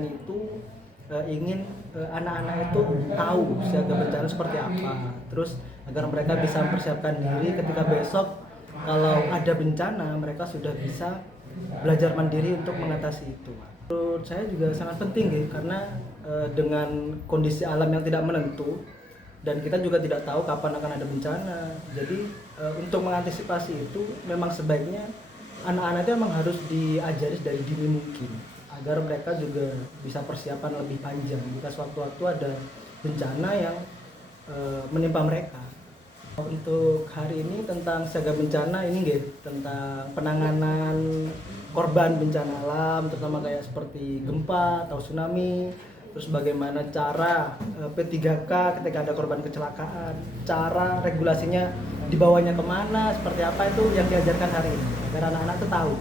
kegiatan itu ingin anak-anak itu tahu siaga bencana seperti apa, terus agar mereka bisa mempersiapkan diri ketika besok kalau ada bencana mereka sudah bisa belajar mandiri untuk mengatasi itu. Menurut saya juga sangat penting ya, karena dengan kondisi alam yang tidak menentu dan kita juga tidak tahu kapan akan ada bencana. Jadi untuk mengantisipasi itu memang sebaiknya anak-anak itu memang harus diajari dari dini mungkin agar mereka juga bisa persiapan lebih panjang jika sewaktu-waktu ada bencana yang menimpa mereka. Untuk hari ini tentang siaga bencana ini tentang penanganan korban bencana alam, terutama kayak seperti gempa atau tsunami, terus bagaimana cara P3K ketika ada korban kecelakaan, cara regulasinya dibawanya kemana, seperti apa, itu yang diajarkan hari ini agar anak-anak itu tahu.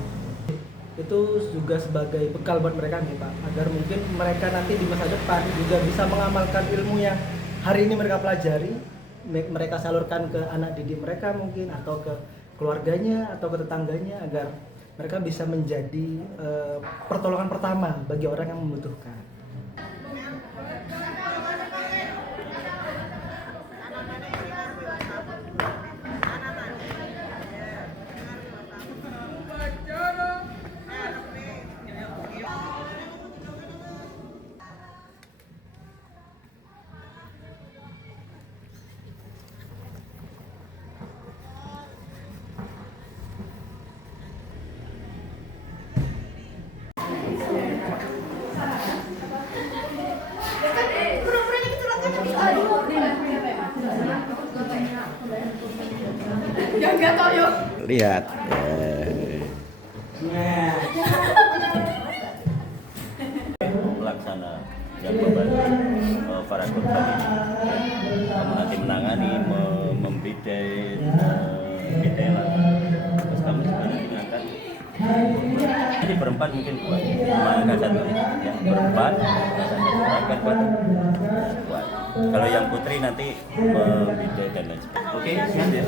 Itu juga sebagai bekal buat mereka nih Pak, agar mungkin mereka nanti di masa depan juga bisa mengamalkan ilmu yang hari ini mereka pelajari, mereka salurkan ke anak didik mereka mungkin, atau ke keluarganya atau ke tetangganya, agar mereka bisa menjadi pertolongan pertama bagi orang yang membutuhkan. Lihat. Pelaksana yang membantu para korban ini, nanti menangani, membidai, terus kami sebenarnya akan ini berempat mungkin kuat, maka satu yang berempat akan kuat. Kalau yang putri nanti membidai dan lain sebagainya. Oke, siap ya.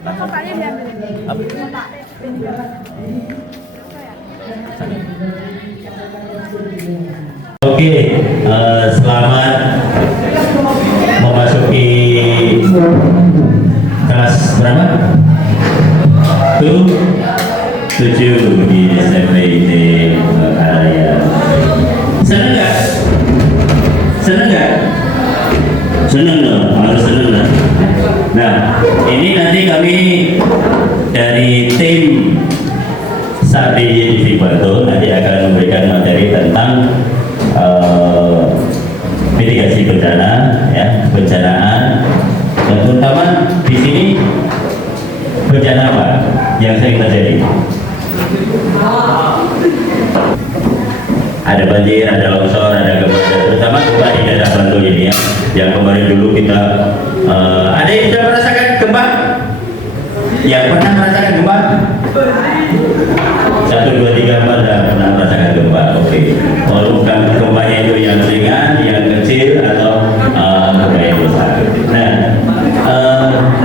Bapaknya diambil. Apa? Oke, selamat memasuki kelas berapa? 7 di SMP ini area. Senang nggak? Senang nggak? Senang dong, harus senang lah. Nah, ini nanti kami dari tim Sabi di Batu nanti akan memberikan materi tentang mitigasi bencana, ya, bencanaan, dan terutama di sini bencana apa yang sering terjadi? Ada banjir, ada longsor, ada gempa, terutama gempa di daerah Bantul ini ya. Yang kemarin dulu kita ada yang sudah merasakan gempa? Yang pernah merasakan gempa? 1, 2, 3, 4 sudah pernah merasakan gempa. Oke. Kalau gempanya itu yang ringan, yang kecil, atau gempa yang besar. Nah,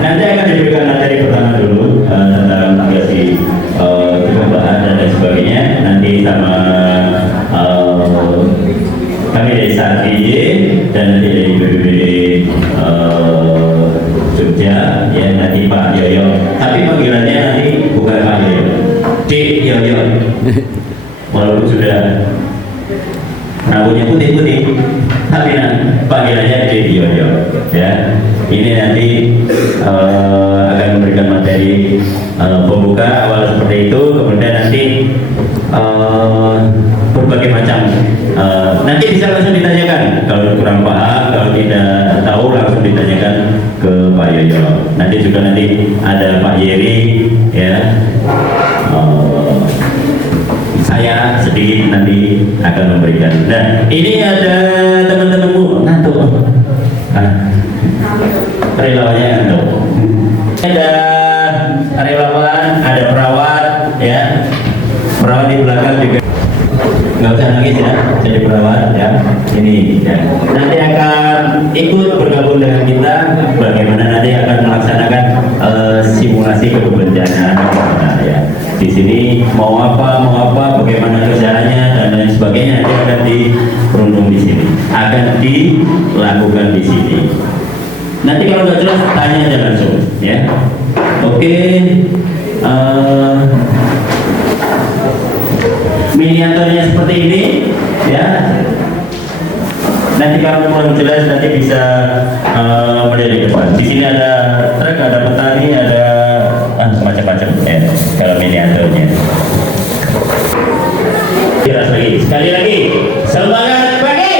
nanti akan diberikan materi pertama dulu tentang mitigasi kegempaan dan lain sebagainya. Nanti sama kami dari SATIJ dan nanti dari BPBD Jogja, ya, nanti Pak Yoyo. Tapi panggilannya nanti bukan Pak Yoyo, Dik Yoyo. Walaupun sudah rambutnya putih-putih, tapi panggilannya Dik Yoyo. Ya, ini nanti akan memberikan materi pembuka awal seperti itu, kemudian nanti berbagai macam. Nanti bisa langsung ditanyakan kalau kurang paham, kalau tidak tahu langsung ditanyakan ke Pak Yoyo. Nanti juga nanti ada Pak Yeri, ya. Saya sedikit nanti akan memberikan. Nah, ini ada teman-temanmu ngantuk. Relawannya ngantuk. Ada relawan, ada perawat, ya. Perawat di belakang juga. Nggak usah nangis ya, jadi perawat ya. Ini ya. Nanti akan ikut bergabung dengan kita, bagaimana nanti akan melaksanakan simulasi kebencanaan ya di di sini mau apa, bagaimana kerjaannya dan lain sebagainya nanti akan dirundung di sini, akan dilakukan di sini. Nanti kalau nggak jelas tanya aja langsung, ya. Oke, miniaturnya seperti ini, ya. Nanti kalau kurang jelas nanti bisa melihat di depan. Di sini ada truk, ada petani, ada macam-macam ya kalau miniaturnya. Jelas lagi, sekali lagi, semangat pagi.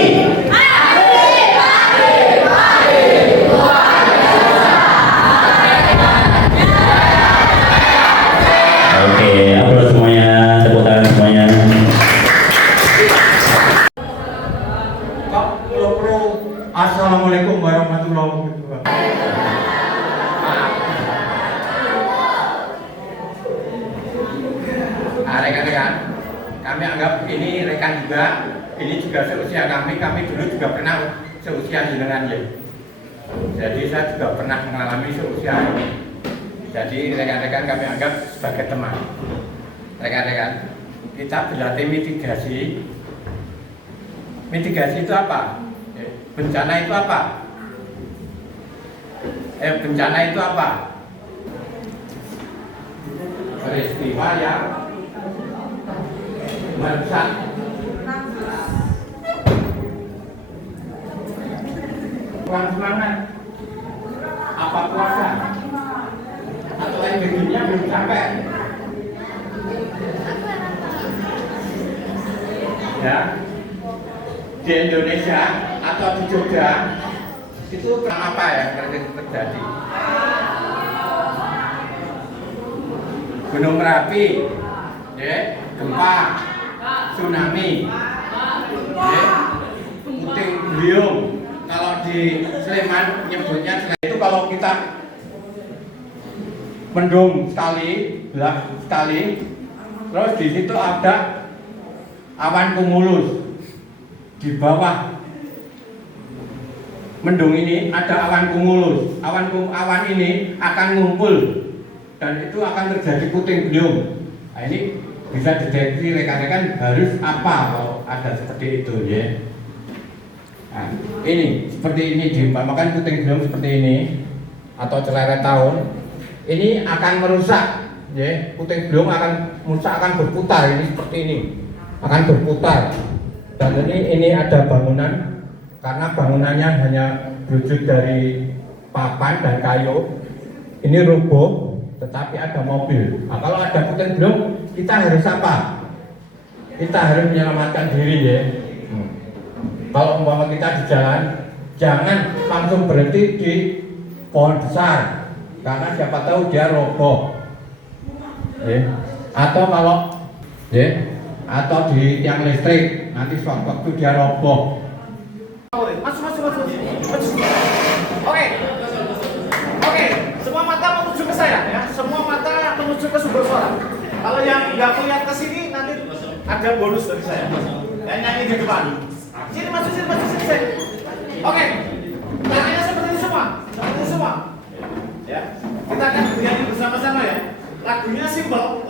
Oke, aplaus semuanya, tepuk tangan semuanya. Assalamualaikum warahmatullahi wabarakatuh. Rekan-rekan, kami anggap ini rekan juga, ini juga seusia kami dulu juga pernah seusia jenengan ya. Jadi saya juga pernah mengalami seusia. Jadi rekan-rekan kami anggap sebagai teman. Rekan-rekan, kita berlatih mitigasi. Mitigasi itu apa? Bencana itu apa? Bencana itu apa? Peristiwa yang merusak kurang semangat, apa puasa atau lain sebagainya belum sampai. Ya, di Indonesia atau di Jogja itu apa yang terjadi? Gunung Merapi, ya, gempa, tsunami, ya, puting beliung. Kalau di Sleman nyebutnya itu kalau kita mendung sekali, belah sekali, terus di situ ada awan cumulus. Di bawah mendung ini ada awan cumulus. Awan ini akan ngumpul dan itu akan terjadi puting beliung. Nah, ini bisa dideteksi rekan-rekan harus apa kalau ada seperti itu ya. Nah, ini seperti ini diumpamakan puting beliung seperti ini atau celeret tahun. Ini akan merusak ya. Puting beliung akan merusak, akan berputar ini seperti ini. Akan berputar. Dan ini ada bangunan, karena bangunannya hanya berwujud dari papan dan kayu. Ini rubuh, tetapi ada mobil. Nah, kalau ada puting beliung, kita harus apa? Kita harus menyelamatkan diri ya. Kalau umpama kita di jalan, jangan langsung berhenti di pohon besar, karena siapa tahu dia roboh. Ya. Atau kalau ya, atau di tiang listrik nanti suatu waktu dia roboh. Masuk. Oke, semua mata menuju ke saya ya. Semua mata menuju ke sumber suara. Kalau yang nggak melihat ke sini nanti ada bonus dari saya. Yang nyanyi di depan. Sini masuk sini. Oke, tangannya seperti ini semua. Ya, kita akan bernyanyi bersama-sama ya. Lagunya simple.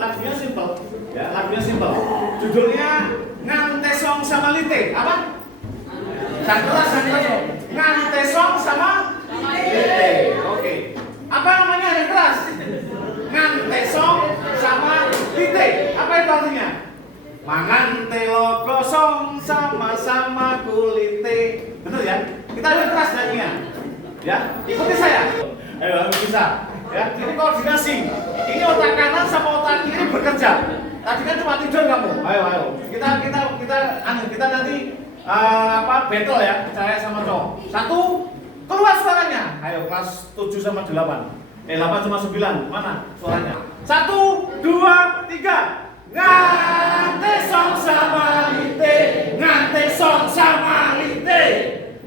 Ya, lagunya simple. Judulnya Ngantesong sama Lite. Apa? Yang keras. Ngantesong sama Lite. Oke. Apa namanya yang keras? Ngantesong sama Lite. Apa itu artinya? Mangante lo kosong sama-sama kulite. Betul ya? Kita lebih keras nyanyinya. Ya, ikuti saya. Ayo harus bisa. Ya, ini koordinasi. Ini otak kanan sama otak kiri bekerja. Tadi kan cuma tidur kamu. Ayo. Kita nanti battle ya, saya sama cowok. 1, keluar suaranya. Ayo kelas 7 sama 8. 8 sama 9. Mana suaranya? 1, 2, 3. Ngantesong sama Lite.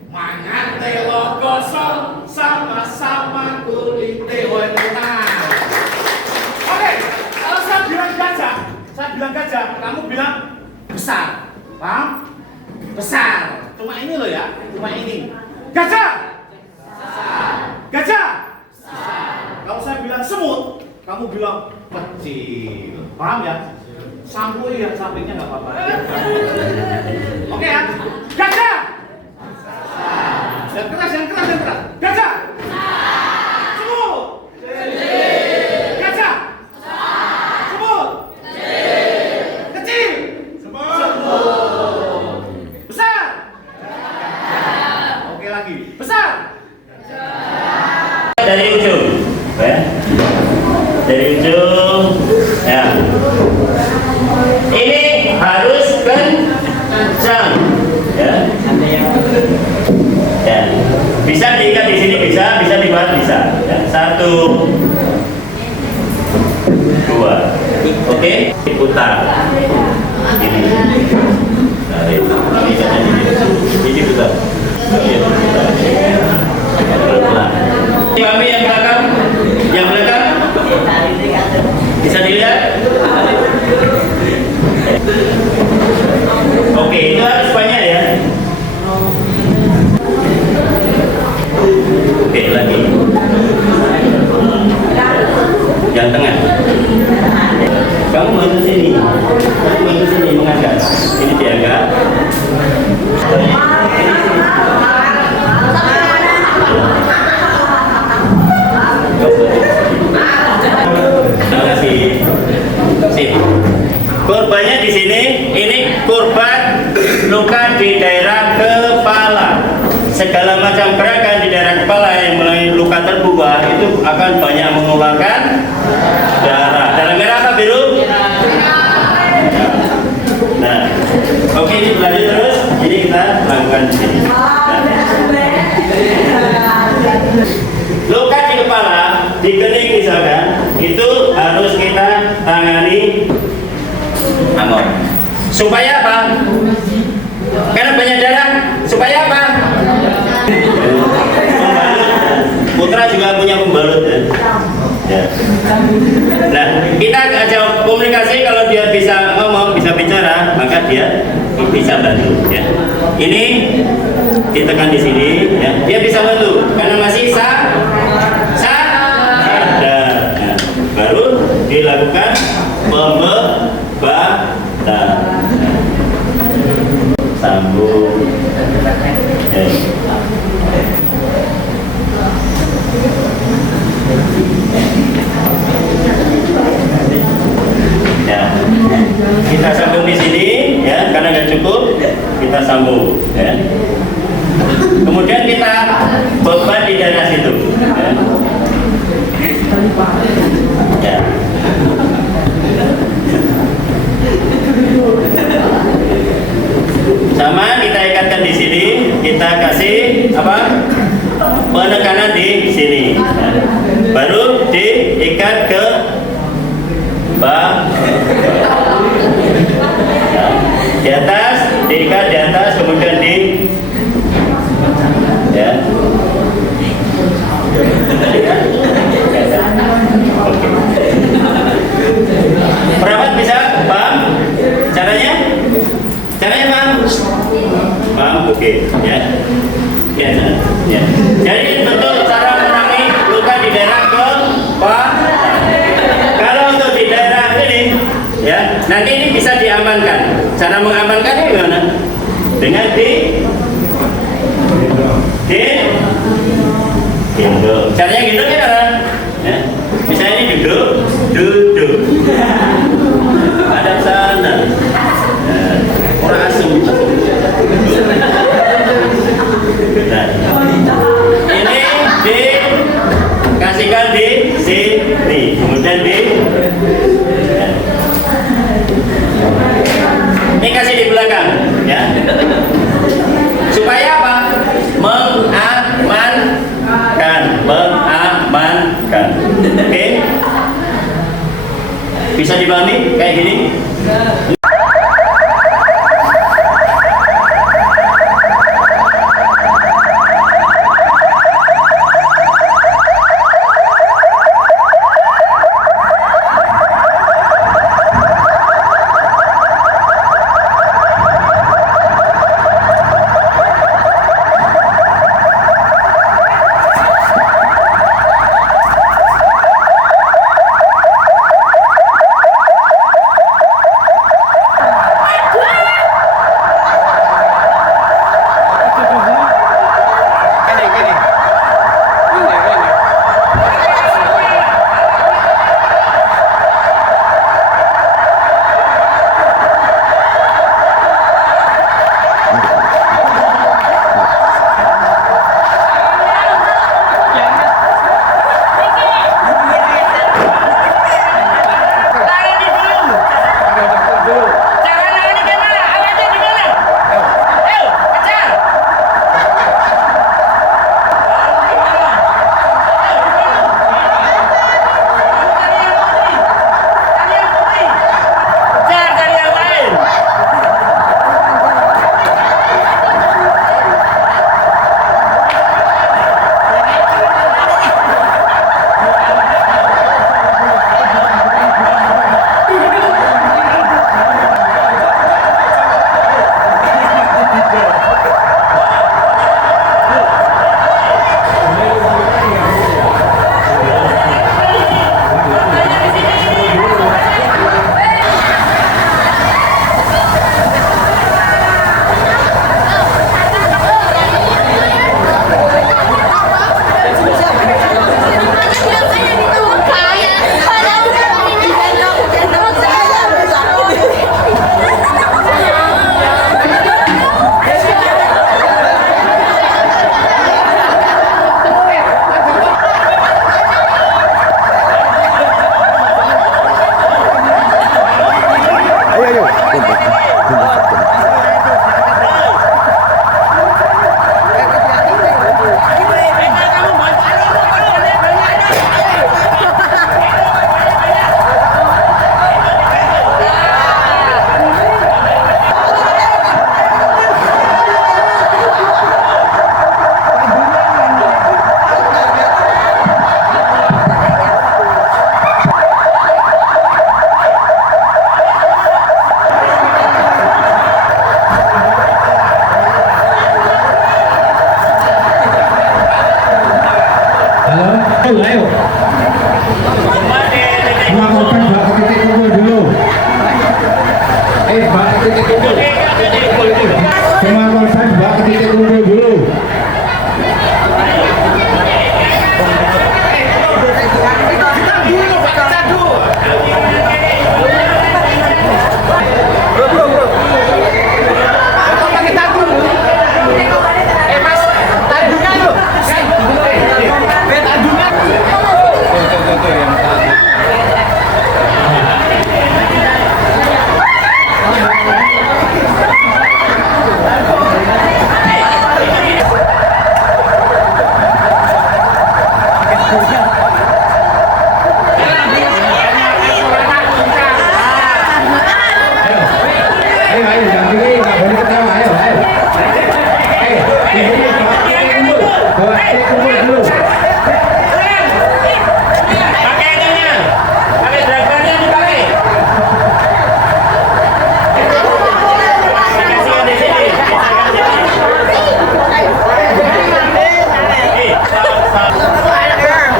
Mangante lo kosong sama-sama kulite. Woi, tenang. Oke, kalau saya bilang gajah, kamu bilang besar. Paham? Besar. Cuma ini loh ya, cuma ini. Gajah. Gajah. Kalau saya bilang semut, kamu bilang kecil. Paham ya? Sampul ya, sampingnya nggak apa-apa. Oke ya? Gajah! Yang keras, yang keras, yang keras. Gajah! Semut! Gajah! Semut! Kecil! Semut! Besar! Oke lagi. Besar! Dari ujung, ya. Dari ujung, ya. Ini harus kencang, ya. Ya. Bisa diikat di sini, bisa dibuat, bisa. Ya. 1, 2, oke. Diputar. Ini. Ini putar. Kami yang belakang, bisa dilihat. Oke, itu harus banyak ya. Oke, lagi. Yang tengah. Kamu bantu sini, mengangkat. Ini diangkat. Sip. Korbannya di sini, ini korban luka di daerah kepala. Segala macam gerakan di daerah kepala yang mulai luka terbuka itu akan banyak mengeluarkan darah. Darah merah apa biru? Nah, oke, ini berlanjut terus. Jadi kita lakukan di sini. Luka di kepala, di kening misalkan, itu harus kita tangani angor. Supaya apa? Karena banyak darah. Supaya apa? Putra juga punya pembalut ya. Ya. Nah, kita ajak komunikasi, kalau dia bisa ngomong, bisa bicara, maka dia bisa bantu ya. Ini ditekan di sini ya. Dia bisa bantu karena masih sadar. Nah, baru dilakukan pembebatan. Sambung. Ya. Ya, kita sambung di sini ya, karena nggak cukup kita sambung ya. Kemudian kita beban di daerah situ ya. Ya. Sama kita ikatkan di sini, kita kasih apa? Penekanan di sini ya. Baru diikat ke bawah. Di atas, diikat di atas, kemudian di ya. Oke. Perawat bisa paham caranya? Caranya paham? Paham? Oke. Ya. Ya. Ya. Jadi bentuk cara menangani luka di daerah kepala. Kalau untuk di daerah ini, ya, nanti ini bisa diamankan. Cara mengamankannya gimana? Dengan gendong. Caranya gendong gimana? Ya. Misalnya ini duduk. Ada sana. Ya. Orang asem. Nah, ini dikasihkan di sini, kemudian di ya. Ini kasih di belakang ya, supaya apa? Mengamankan. Oke, bisa dipahami kayak gini. didampingi, nggak boleh ketawa, ayo. Di sini bawa titik kumpul. Bawa titik kumpul dulu. Pakai ininya. Pakai dragonnya dipakai. Kasihkan di sini.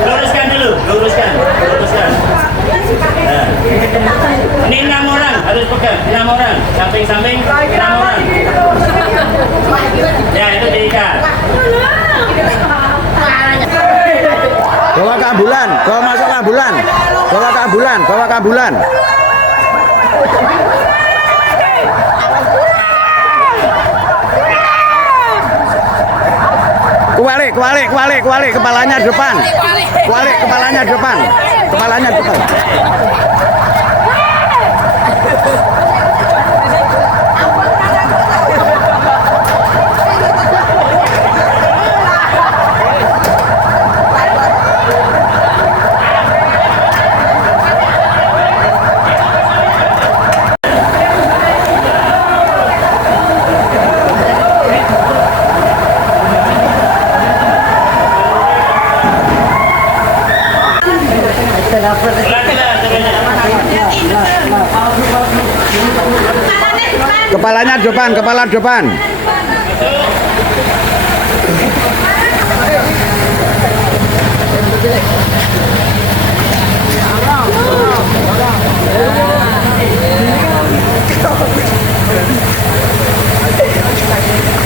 Luruskan dulu, luruskan. Nah. Ini 6 orang harus pegang, 6 orang, samping-samping 6 orang. Ya itu diikat. Bawa ke ambulan, bawa masuk ke ambulan. Bawa ke ambulan, bawa ke ambulan. Kualik, kepalanya depan. Kualik, kepalanya depan. Kepalanya depan. Kepalanya depan, kepala depan.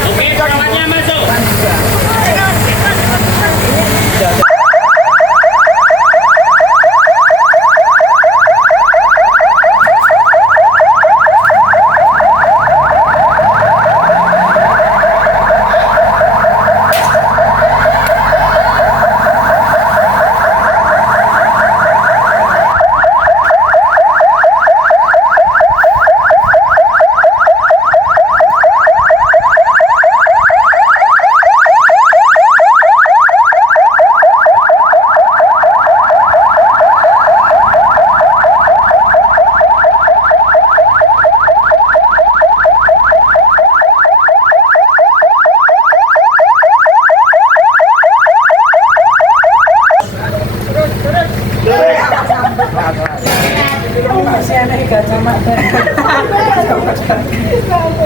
Oke, kawannya masuk.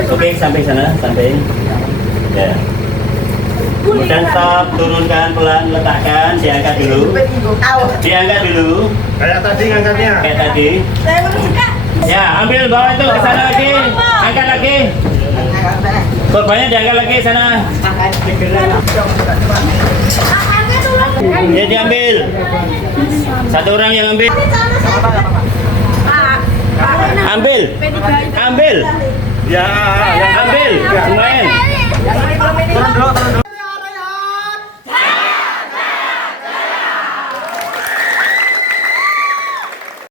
Oke, sampai sana, sampai. Ya. Kemudian stop, turunkan pelan, letakkan, diangkat dulu. Diangkat dulu. Kayak tadi ngangkatnya. Kayak tadi. Ya, ambil bawah itu ke sana lagi. Angkat lagi. Korbannya diangkat lagi sana. Ya, diambil. Satu orang yang ambil. Ambil. Ambil. Ya, Ambil. Semua